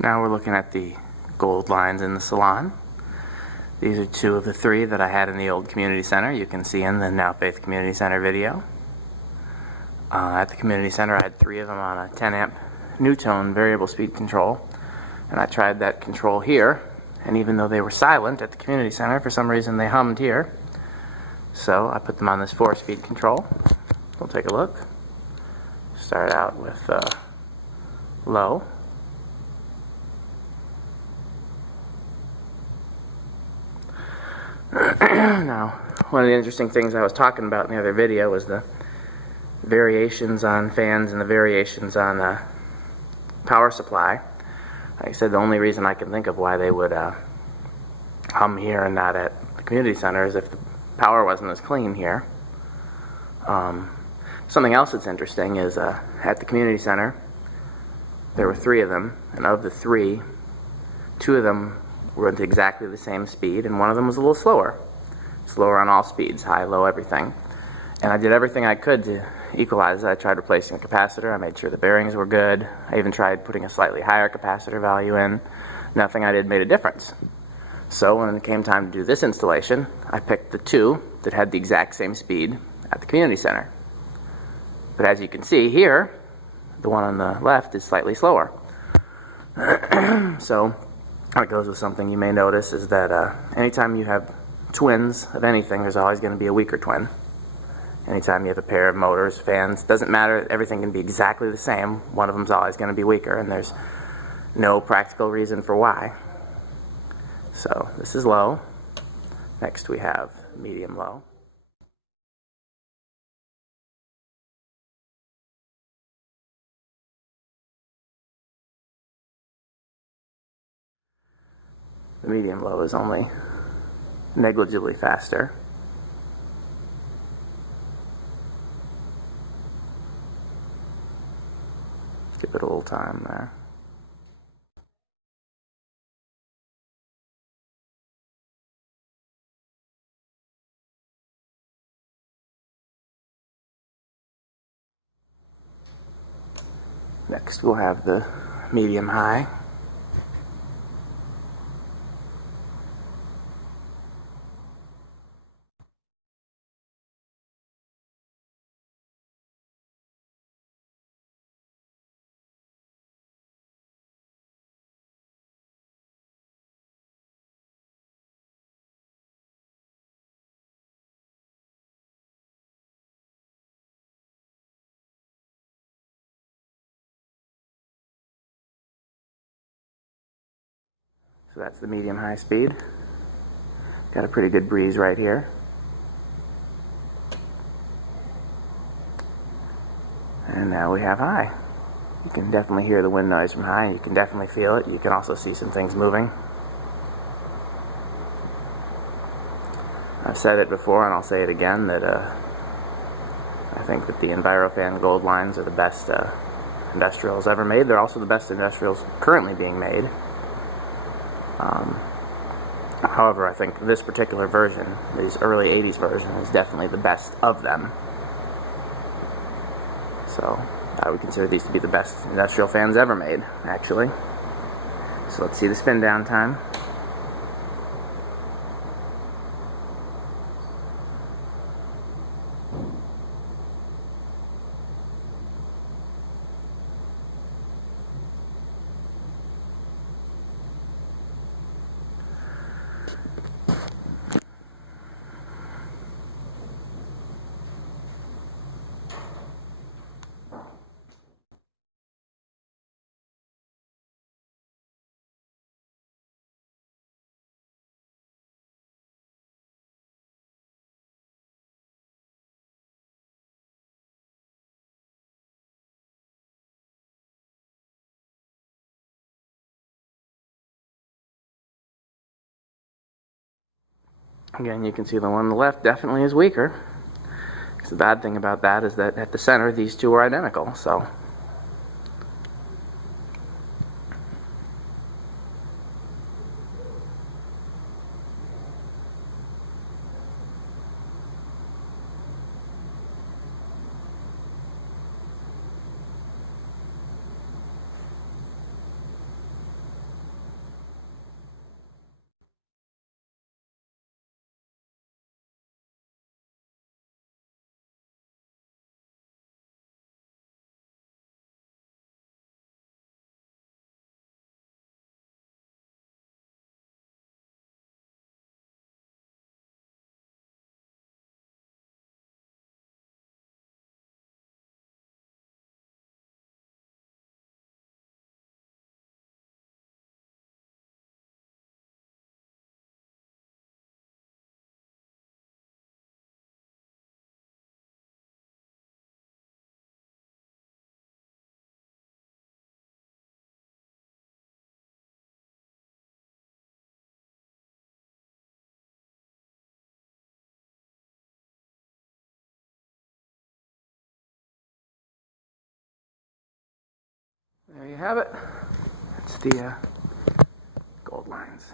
Now we're looking at the gold lines in the salon. These are two of the three that I had in the old community center. You can see in the Now Faith Community Center video. At the community center I had three of them on a 10 amp Newtone variable speed control, and I tried that control here, and even though they were silent at the community center, for some reason they hummed here. So I put them on this 4-speed control. We'll take a look. Start out with low. Now, one of the interesting things I was talking about in the other video was the variations on fans and the variations on power supply. Like I said, the only reason I can think of why they would hum here and not at the community center is if the power wasn't as clean here. Something else that's interesting is at the community center there were three of them, and of the three, two of them were at exactly the same speed, and one of them was a little slower on all speeds, high, low, everything. And I did everything I could to equalize it. I tried replacing a capacitor. I made sure the bearings were good. I even tried putting a slightly higher capacitor value in. Nothing I did made a difference. So when it came time to do this installation, I picked the two that had the exact same speed at the community center. But as you can see here, the one on the left is slightly slower. So how it goes with something you may notice is that anytime you have twins of anything, there's always going to be a weaker twin. Anytime you have a pair of motors, fans, doesn't matter, everything can be exactly the same. One of them's always going to be weaker, and there's no practical reason for why. So this is low. Next we have medium low. The medium low is only negligibly faster. Give it a little time there. Next we'll have the medium high. So that's the medium high speed. Got a pretty good breeze right here. And now we have high. You can definitely hear the wind noise from high. You can definitely feel it. You can also see some things moving. I've said it before and I'll say it again that I think that the Envirofan gold lines are the best industrials ever made. They're also the best industrials currently being made. However, I think this particular version, this early 80s version, is definitely the best of them. So I would consider these to be the best industrial fans ever made, actually. So let's see the spin down time. Again, you can see the one on the left definitely is weaker. The bad thing about that is that at the center, these two are identical. So There you have it. That's the gold lines.